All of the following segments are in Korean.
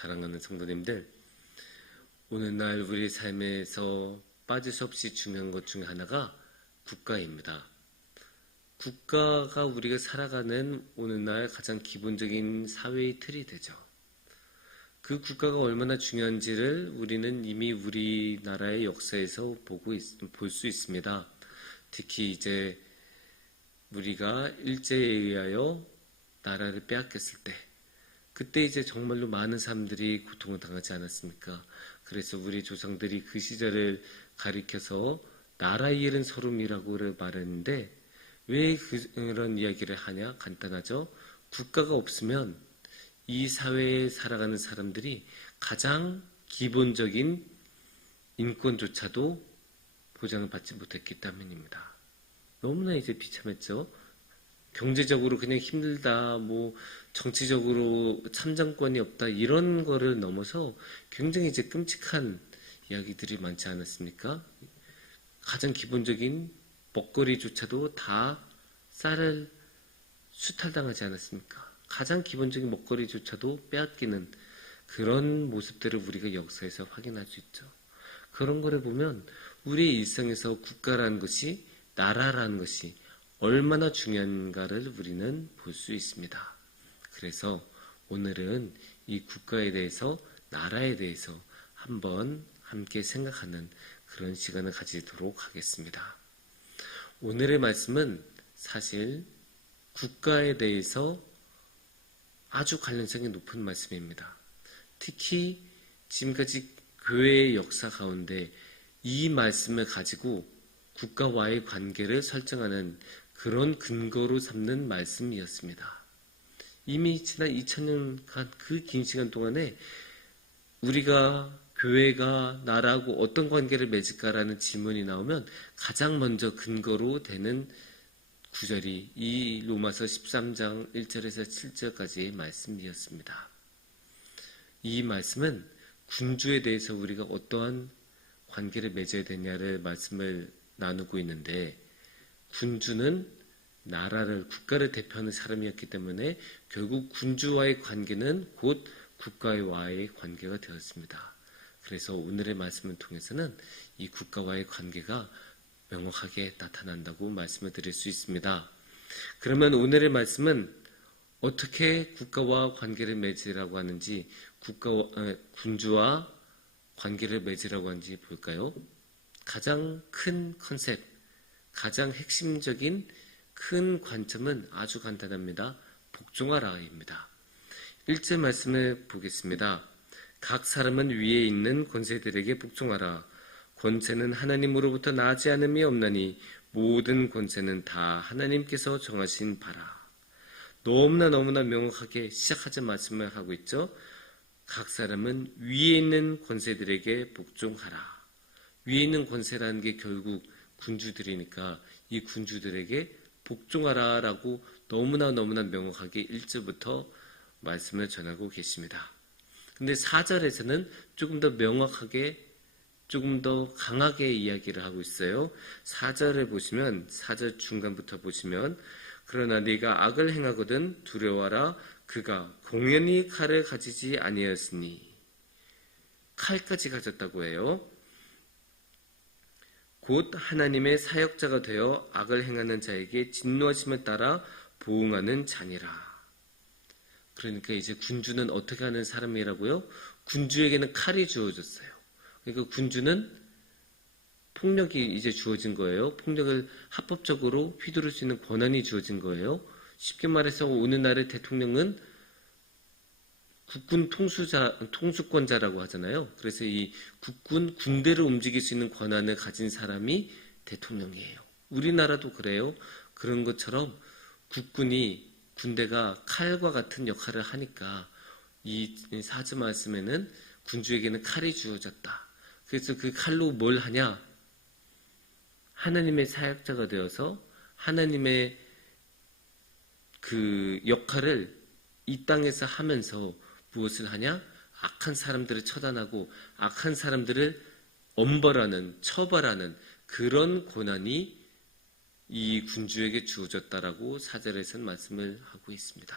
사랑하는 성도님들, 오늘날 우리 삶에서 빠질 수 없이 중요한 것 중에 하나가 국가입니다. 국가가 우리가 살아가는 오늘날 가장 기본적인 사회의 틀이 되죠. 그 국가가 얼마나 중요한지를 우리는 이미 우리나라의 역사에서 볼 수 있습니다. 특히 이제 우리가 일제에 의하여 나라를 빼앗겼을 때, 그때 이제 정말로 많은 사람들이 고통을 당하지 않았습니까? 그래서 우리 조상들이 그 시절을 가리켜서 나라의 일은 서름이라고 말했는데, 왜 그런 이야기를 하냐? 간단하죠. 국가가 없으면 이 사회에 살아가는 사람들이 가장 기본적인 인권조차도 보장을 받지 못했기 때문입니다. 너무나 이제 비참했죠. 경제적으로 그냥 힘들다, 정치적으로 참정권이 없다, 이런 거를 넘어서 굉장히 이제 끔찍한 이야기들이 많지 않았습니까? 가장 기본적인 먹거리조차도 다 쌀을 수탈당하지 않았습니까? 가장 기본적인 먹거리조차도 빼앗기는 그런 모습들을 우리가 역사에서 확인할 수 있죠. 그런 거를 보면 우리의 일상에서 국가라는 것이, 나라라는 것이 얼마나 중요한가를 우리는 볼 수 있습니다. 그래서 오늘은 이 국가에 대해서, 나라에 대해서 한번 함께 생각하는 그런 시간을 가지도록 하겠습니다. 오늘의 말씀은 사실 국가에 대해서 아주 관련성이 높은 말씀입니다. 특히 지금까지 교회의 역사 가운데 이 말씀을 가지고 국가와의 관계를 설정하는 그런 근거로 삼는 말씀이었습니다. 이미 지난 2000년간 그 긴 시간 동안에 우리가 교회가 나라하고 어떤 관계를 맺을까라는 질문이 나오면 가장 먼저 근거로 되는 구절이 이 로마서 13장 1절에서 7절까지의 말씀이었습니다. 이 말씀은 군주에 대해서 우리가 어떠한 관계를 맺어야 되냐를 말씀을 나누고 있는데, 군주는 나라를, 국가를 대표하는 사람이었기 때문에 결국 군주와의 관계는 곧 국가와의 관계가 되었습니다. 그래서 오늘의 말씀을 통해서는 이 국가와의 관계가 명확하게 나타난다고 말씀을 드릴 수 있습니다. 그러면 오늘의 말씀은 어떻게 국가와 관계를 맺으라고 하는지, 군주와 관계를 맺으라고 하는지 볼까요? 가장 큰 컨셉, 가장 핵심적인 큰 관점은 아주 간단합니다. 복종하라입니다. 1절 말씀을 보겠습니다. 각 사람은 위에 있는 권세들에게 복종하라. 권세는 하나님으로부터 나지 않음이 없나니 모든 권세는 다 하나님께서 정하신 바라. 너무나 명확하게 시작하자 말씀을 하고 있죠. 각 사람은 위에 있는 권세들에게 복종하라. 위에 있는 권세라는 게 결국 군주들이니까 이 군주들에게 복종하라 라고 너무나 명확하게 1절부터 말씀을 전하고 계십니다. 근데 4절에서는 조금 더 명확하게, 조금 더 강하게 이야기를 하고 있어요. 4절을 보시면, 4절 중간부터 보시면, 그러나 네가 악을 행하거든 두려워하라. 그가 공연히 칼을 가지지 아니하였으니. 칼까지 가졌다고 해요. 곧 하나님의 사역자가 되어 악을 행하는 자에게 진노하심을 따라 보응하는 자니라. 그러니까 이제 군주는 어떻게 하는 사람이라고요? 군주에게는 칼이 주어졌어요. 그러니까 군주는 폭력이 이제 주어진 거예요. 폭력을 합법적으로 휘두를 수 있는 권한이 주어진 거예요. 쉽게 말해서 오늘날의 대통령은 국군 통수권자라고 하잖아요. 그래서 이 군대를 움직일 수 있는 권한을 가진 사람이 대통령이에요. 우리나라도 그래요. 그런 것처럼 군대가 칼과 같은 역할을 하니까 이 4절 말씀에는 군주에게는 칼이 주어졌다. 그래서 그 칼로 뭘 하냐? 하나님의 사역자가 되어서 하나님의 그 역할을 이 땅에서 하면서 무엇을 하냐? 악한 사람들을 처단하고 악한 사람들을 엄벌하는, 처벌하는 그런 권한이 이 군주에게 주어졌다라고 4절에서는 말씀을 하고 있습니다.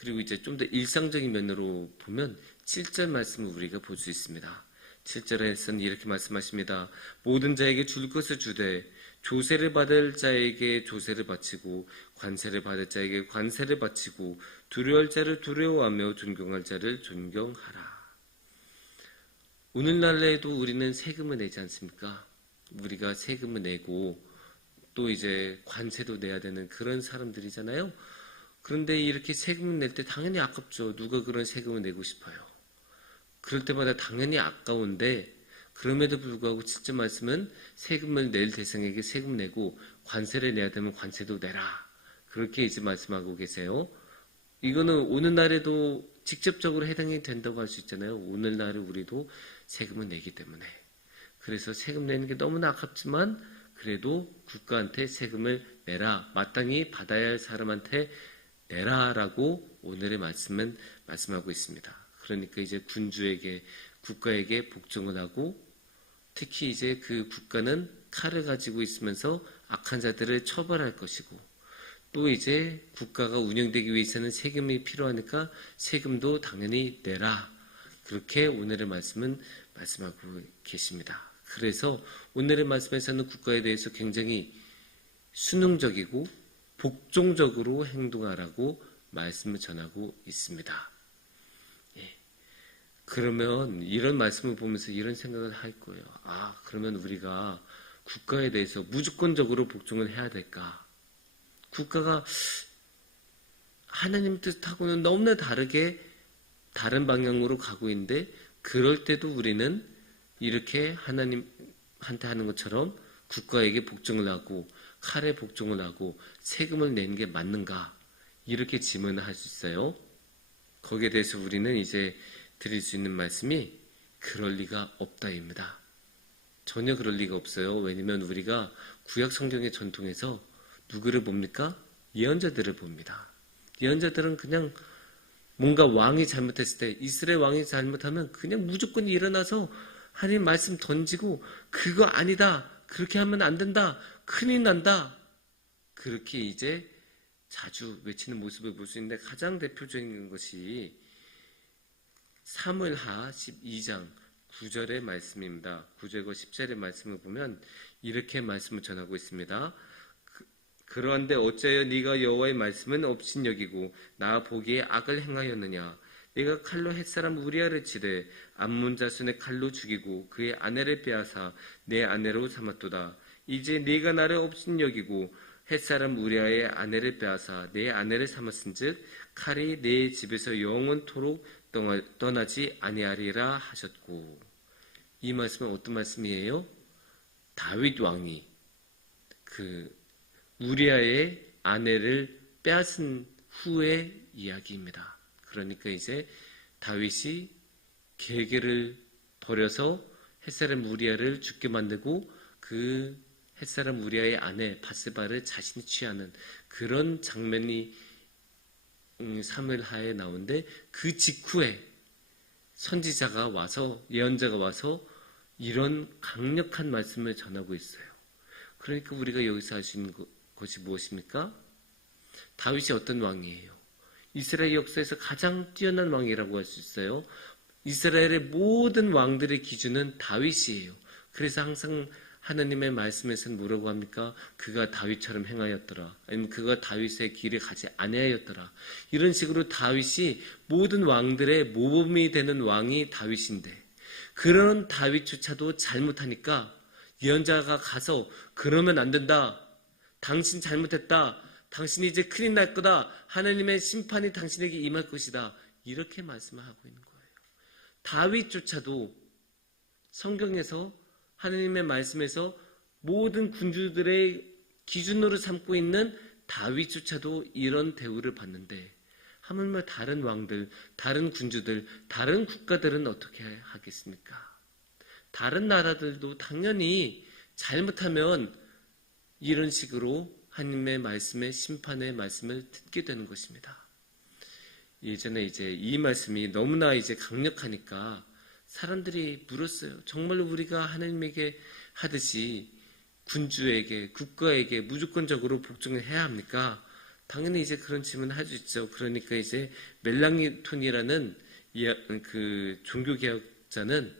그리고 이제 좀 더 일상적인 면으로 보면 7절 말씀을 우리가 볼 수 있습니다. 7절에서는 이렇게 말씀하십니다. 모든 자에게 줄 것을 주되 조세를 받을 자에게 조세를 바치고 관세를 받을 자에게 관세를 바치고 두려워할 자를 두려워하며 존경할 자를 존경하라. 오늘날에도 우리는 세금을 내지 않습니까? 우리가 세금을 내고 또 이제 관세도 내야 되는 그런 사람들이잖아요. 그런데 이렇게 세금을 낼 때 당연히 아깝죠. 누가 그런 세금을 내고 싶어요. 그럴 때마다 당연히 아까운데 그럼에도 불구하고 진짜 말씀은 세금을 낼 대상에게 세금 내고 관세를 내야 되면 관세도 내라. 그렇게 이제 말씀하고 계세요. 이거는 오늘날에도 직접적으로 해당이 된다고 할 수 있잖아요. 오늘날에 우리도 세금을 내기 때문에. 그래서 세금 내는 게 너무나 아깝지만 그래도 국가한테 세금을 내라. 마땅히 받아야 할 사람한테 내라라고 오늘의 말씀은 말씀하고 있습니다. 그러니까 이제 군주에게 국가에게 복종을 하고 특히 이제 그 국가는 칼을 가지고 있으면서 악한 자들을 처벌할 것이고 또 이제 국가가 운영되기 위해서는 세금이 필요하니까 세금도 당연히 내라. 그렇게 오늘의 말씀은 말씀하고 계십니다. 그래서 오늘의 말씀에서는 국가에 대해서 굉장히 순응적이고 복종적으로 행동하라고 말씀을 전하고 있습니다. 예. 그러면 이런 말씀을 보면서 이런 생각을 할 거예요. 그러면 우리가 국가에 대해서 무조건적으로 복종을 해야 될까? 국가가 하나님 뜻하고는 너무나 다르게 다른 방향으로 가고 있는데 그럴 때도 우리는 이렇게 하나님한테 하는 것처럼 국가에게 복종을 하고 칼에 복종을 하고 세금을 내는 게 맞는가? 이렇게 질문을 할 수 있어요. 거기에 대해서 우리는 이제 드릴 수 있는 말씀이 그럴 리가 없다입니다. 전혀 그럴 리가 없어요. 왜냐하면 우리가 구약 성경의 전통에서 누구를 봅니까? 예언자들을 봅니다. 예언자들은 그냥 뭔가 왕이 잘못했을 때 이스라엘 왕이 잘못하면 그냥 무조건 일어나서 하나님 말씀 던지고 그거 아니다. 그렇게 하면 안 된다. 큰일 난다. 그렇게 이제 자주 외치는 모습을 볼 수 있는데 가장 대표적인 것이 사무엘하 12장 9절의 말씀입니다. 9절과 10절의 말씀을 보면 이렇게 말씀을 전하고 있습니다. 그런데 어찌하여 네가 여호와의 말씀은 업신여기고 나 보기에 악을 행하였느냐? 네가 칼로 햇사람 우리아를 치되 암몬 자손의 칼로 죽이고 그의 아내를 빼앗아 내 아내로 삼았도다. 이제 네가 나를 업신여기고 햇사람 우리아의 아내를 빼앗아 내 아내를 삼았은즉 칼이 내 집에서 영원토록 떠나지 아니하리라 하셨고. 이 말씀은 어떤 말씀이에요? 다윗 왕이 우리아의 아내를 빼앗은 후의 이야기입니다. 그러니까 이제 다윗이 계계를 버려서 햇사람 우리아를 죽게 만들고 그 햇사람 우리아의 아내 바세바를 자신이 취하는 그런 장면이 사무엘하에 나오는데 그 직후에 선지자가 와서 예언자가 와서 이런 강력한 말씀을 전하고 있어요. 그러니까 우리가 여기서 알 수 있는 것이 무엇입니까? 다윗이 어떤 왕이에요? 이스라엘 역사에서 가장 뛰어난 왕이라고 할 수 있어요. 이스라엘의 모든 왕들의 기준은 다윗이에요. 그래서 항상 하나님의 말씀에서는 뭐라고 합니까? 그가 다윗처럼 행하였더라. 아니면 그가 다윗의 길을 가지 아니하였더라. 이런 식으로 다윗이 모든 왕들의 모범이 되는 왕이 다윗인데 그런 다윗조차도 잘못하니까 예언자가 가서 그러면 안 된다. 당신 잘못했다. 당신이 이제 큰일 날 거다. 하나님의 심판이 당신에게 임할 것이다. 이렇게 말씀을 하고 있는 거예요. 다윗조차도 성경에서 하나님의 말씀에서 모든 군주들의 기준으로 삼고 있는 다윗조차도 이런 대우를 받는데 하물며 다른 왕들, 다른 군주들, 다른 국가들은 어떻게 하겠습니까? 다른 나라들도 당연히 잘못하면 이런 식으로 하나님의 말씀의 심판의 말씀을 듣게 되는 것입니다. 예전에 이제 이 말씀이 너무나 이제 강력하니까 사람들이 물었어요. 정말로 우리가 하나님에게 하듯이 군주에게, 국가에게 무조건적으로 복종을 해야 합니까? 당연히 이제 그런 질문 할 수 있죠. 그러니까 이제 멜랑톤이라는 그 종교개혁자는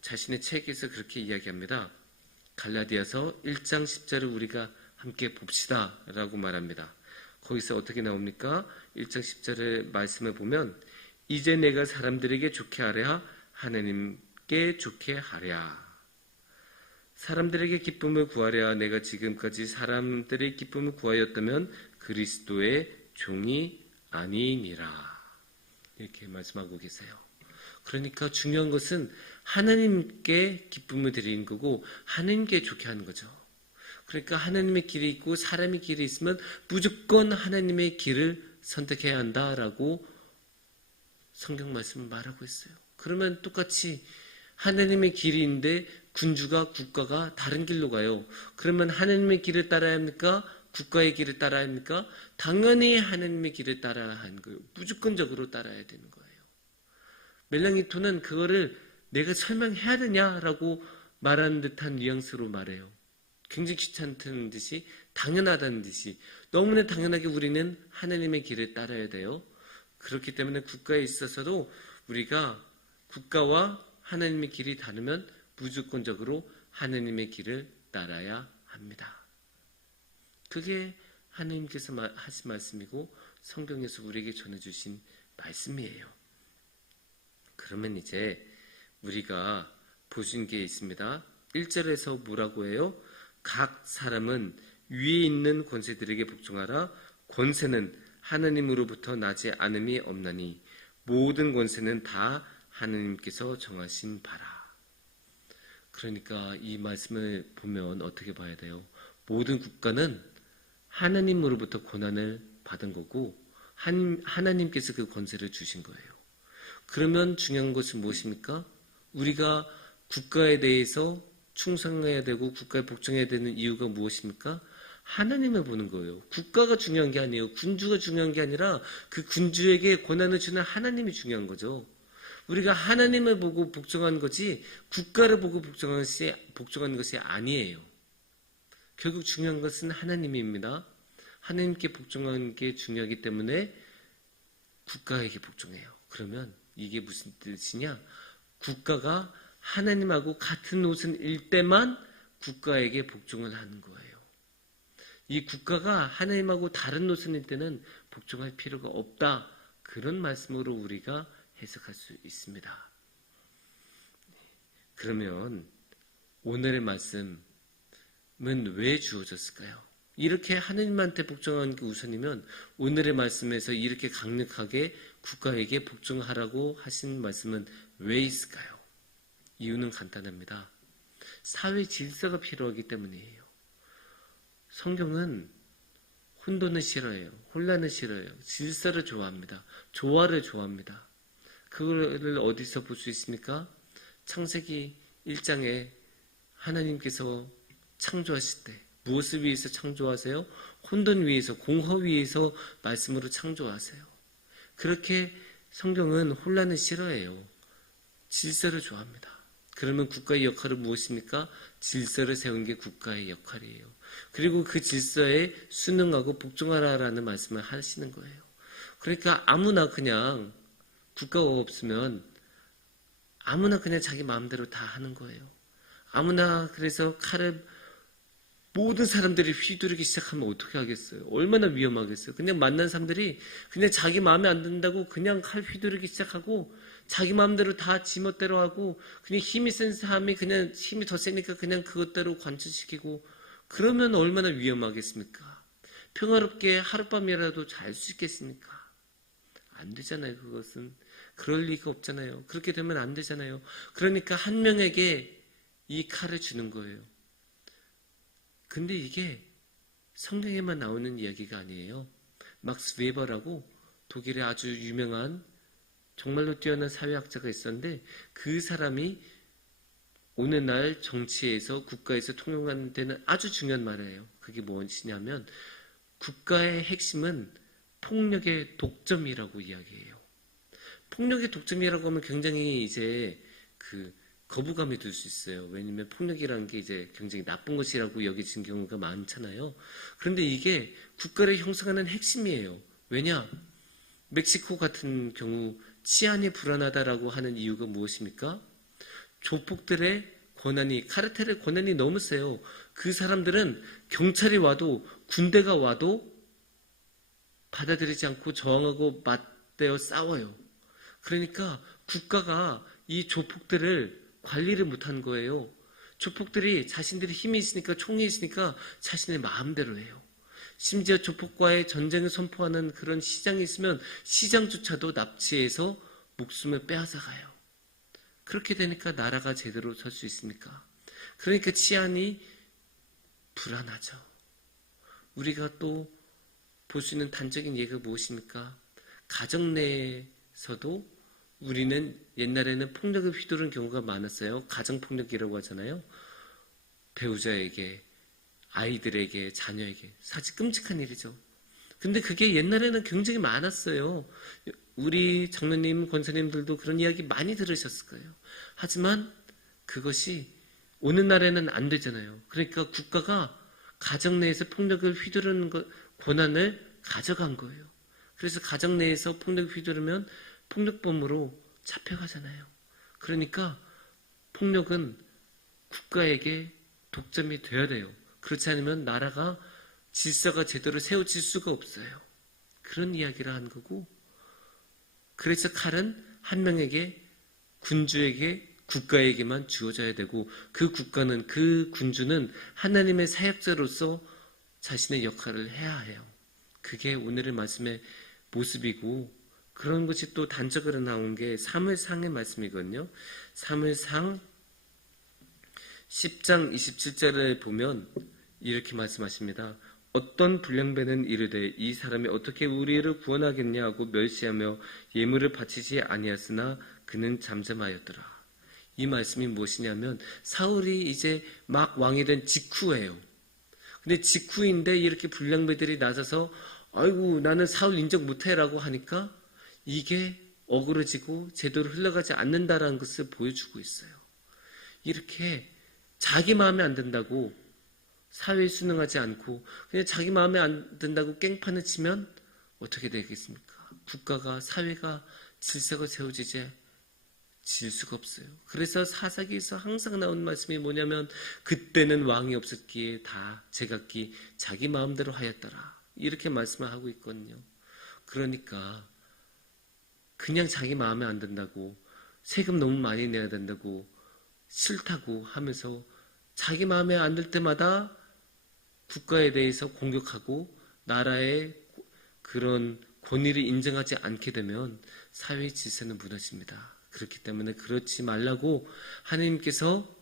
자신의 책에서 그렇게 이야기합니다. 갈라디아서 1장 10절을 우리가 함께 봅시다 라고 말합니다. 거기서 어떻게 나옵니까? 1장 10절의 말씀을 보면 이제 내가 사람들에게 좋게 하랴 하나님께 좋게 하랴. 사람들에게 기쁨을 구하랴. 내가 지금까지 사람들의 기쁨을 구하였다면 그리스도의 종이 아니니라. 이렇게 말씀하고 계세요. 그러니까 중요한 것은 하나님께 기쁨을 드리는 거고 하나님께 좋게 하는 거죠. 그러니까 하나님의 길이 있고 사람의 길이 있으면 무조건 하나님의 길을 선택해야 한다라고 성경 말씀을 말하고 있어요. 그러면 똑같이 하나님의 길이 있는데 군주가 국가가 다른 길로 가요. 그러면 하나님의 길을 따라야 합니까? 국가의 길을 따라야 합니까? 당연히 하나님의 길을 따라야 하는 거예요. 무조건적으로 따라야 되는 거예요. 멜랑이톤은 그거를 내가 설명해야 되냐라고 말하는 듯한 뉘앙스로 말해요. 굉장히 귀찮다는 듯이 당연하다는 듯이 너무나 당연하게 우리는 하나님의 길을 따라야 돼요. 그렇기 때문에 국가에 있어서도 우리가 국가와 하나님의 길이 다르면 무조건적으로 하나님의 길을 따라야 합니다. 그게 하나님께서 하신 말씀이고 성경에서 우리에게 전해주신 말씀이에요. 그러면 이제 우리가 보신 게 있습니다. 1절에서 뭐라고 해요? 각 사람은 위에 있는 권세들에게 복종하라. 권세는 하나님으로부터 나지 않음이 없나니 모든 권세는 다 하나님께서 정하신 바라. 그러니까 이 말씀을 보면 어떻게 봐야 돼요? 모든 국가는 하나님으로부터 권한을 받은 거고 하나님께서 그 권세를 주신 거예요. 그러면 중요한 것은 무엇입니까? 우리가 국가에 대해서 충성해야 되고 국가에 복종해야 되는 이유가 무엇입니까? 하나님을 보는 거예요. 국가가 중요한 게 아니에요. 군주가 중요한 게 아니라 그 군주에게 권한을 주는 하나님이 중요한 거죠. 우리가 하나님을 보고 복종하는 거지 국가를 보고 복종하는 것이 아니에요. 결국 중요한 것은 하나님입니다. 하나님께 복종하는 게 중요하기 때문에 국가에게 복종해요. 그러면 이게 무슨 뜻이냐? 국가가 하나님하고 같은 옷을 입을 때만 국가에게 복종을 하는 거예요. 이 국가가 하나님하고 다른 옷을 입을 때는 복종할 필요가 없다. 그런 말씀으로 우리가 해석할 수 있습니다. 그러면 오늘의 말씀은 왜 주어졌을까요? 이렇게 하나님한테 복종하는 게 우선이면 오늘의 말씀에서 이렇게 강력하게 국가에게 복종하라고 하신 말씀은 왜 있을까요? 이유는 간단합니다. 사회 질서가 필요하기 때문이에요. 성경은 혼돈을 싫어해요. 혼란을 싫어해요. 질서를 좋아합니다. 조화를 좋아합니다. 그거를 어디서 볼 수 있습니까? 창세기 1장에 하나님께서 창조하실 때 무엇을 위해서 창조하세요? 혼돈 위에서, 공허 위에서 말씀으로 창조하세요. 그렇게 성경은 혼란을 싫어해요. 질서를 좋아합니다. 그러면 국가의 역할은 무엇입니까? 질서를 세운 게 국가의 역할이에요. 그리고 그 질서에 순응하고 복종하라라는 말씀을 하시는 거예요. 그러니까 아무나 그냥 국가가 없으면 아무나 그냥 자기 마음대로 다 하는 거예요. 아무나 그래서 칼을 모든 사람들이 휘두르기 시작하면 어떻게 하겠어요? 얼마나 위험하겠어요? 그냥 만난 사람들이 그냥 자기 마음에 안 든다고 그냥 칼 휘두르기 시작하고 자기 마음대로 다 지멋대로 하고 그냥 힘이 센 사람이 그냥 힘이 더 세니까 그냥 그것대로 관철시키고 그러면 얼마나 위험하겠습니까? 평화롭게 하룻밤이라도 잘 수 있겠습니까? 안 되잖아요. 그것은. 그럴 리가 없잖아요. 그렇게 되면 안 되잖아요. 그러니까 한 명에게 이 칼을 주는 거예요. 근데 이게 성경에만 나오는 이야기가 아니에요. 막스 웨버라고 독일의 아주 유명한 정말로 뛰어난 사회학자가 있었는데 그 사람이 오늘날 정치에서 국가에서 통용하는 데는 아주 중요한 말이에요. 그게 무엇이냐면 국가의 핵심은 폭력의 독점이라고 이야기해요. 폭력의 독점이라고 하면 굉장히 이제 거부감이 들 수 있어요. 왜냐면 폭력이라는 게 이제 굉장히 나쁜 것이라고 여겨진 경우가 많잖아요. 그런데 이게 국가를 형성하는 핵심이에요. 왜냐? 멕시코 같은 경우 치안이 불안하다라고 하는 이유가 무엇입니까? 조폭들의 권한이, 카르텔의 권한이 너무 세요. 그 사람들은 경찰이 와도 군대가 와도 받아들이지 않고 저항하고 맞대어 싸워요. 그러니까 국가가 이 조폭들을 관리를 못한 거예요. 조폭들이 자신들이 힘이 있으니까, 총이 있으니까 자신의 마음대로 해요. 심지어 조폭과의 전쟁을 선포하는 그런 시장이 있으면 시장조차도 납치해서 목숨을 빼앗아가요. 그렇게 되니까 나라가 제대로 설 수 있습니까? 그러니까 치안이 불안하죠. 우리가 또 볼 수 있는 단적인 예가 무엇입니까? 가정 내에서도 우리는 옛날에는 폭력을 휘두른 경우가 많았어요. 가정폭력이라고 하잖아요. 배우자에게, 아이들에게, 자녀에게. 사실 끔찍한 일이죠. 근데 그게 옛날에는 굉장히 많았어요. 우리 장로님, 권사님들도 그런 이야기 많이 들으셨을 거예요. 하지만 그것이 오늘날에는 안 되잖아요. 그러니까 국가가 가정 내에서 폭력을 휘두르는 권한을 가져간 거예요. 그래서 가정 내에서 폭력을 휘두르면 폭력범으로 잡혀가잖아요. 그러니까 폭력은 국가에게 독점이 되어야 돼요. 그렇지 않으면 나라가 질서가 제대로 세워질 수가 없어요. 그런 이야기를 한 거고, 그래서 칼은 한 명에게, 군주에게, 국가에게만 주어져야 되고, 그 국가는, 그 군주는 하나님의 사역자로서 자신의 역할을 해야 해요. 그게 오늘의 말씀의 모습이고, 그런 것이 또 단적으로 나온 게 사무엘상의 말씀이거든요. 사무엘상 10장 27절에 보면 이렇게 말씀하십니다. 어떤 불량배는 이르되 이 사람이 어떻게 우리를 구원하겠냐 하고 멸시하며 예물을 바치지 아니하였으나 그는 잠잠하였더라. 이 말씀이 무엇이냐면 사울이 이제 막 왕이 된 직후예요. 근데 직후인데 이렇게 불량배들이 나서서 아이고 나는 사울 인정 못해라고 하니까 이게 어그러지고 제대로 흘러가지 않는다라는 것을 보여주고 있어요. 이렇게 자기 마음에 안 든다고 사회에 순응하지 않고 그냥 자기 마음에 안 든다고 깽판을 치면 어떻게 되겠습니까? 국가가, 사회가, 질서가 세워지지 질 수가 없어요. 그래서 사사기에서 항상 나오는 말씀이 뭐냐면 그때는 왕이 없었기에 다 제각기 자기 마음대로 하였더라. 이렇게 말씀을 하고 있거든요. 그러니까 그냥 자기 마음에 안 든다고 세금 너무 많이 내야 된다고 싫다고 하면서 자기 마음에 안 들 때마다 국가에 대해서 공격하고 나라의 그런 권위를 인정하지 않게 되면 사회의 질서는 무너집니다. 그렇기 때문에 그렇지 말라고 하나님께서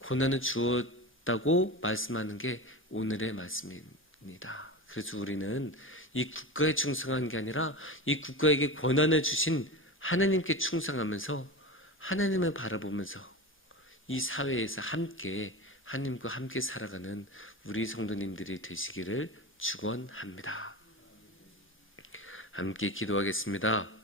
권한을 주었다고 말씀하는 게 오늘의 말씀입니다. 그래서 우리는 이 국가에 충성한 게 아니라 이 국가에게 권한을 주신 하나님께 충성하면서 하나님을 바라보면서 이 사회에서 함께 하나님과 함께 살아가는 우리 성도님들이 되시기를 축원합니다. 함께 기도하겠습니다.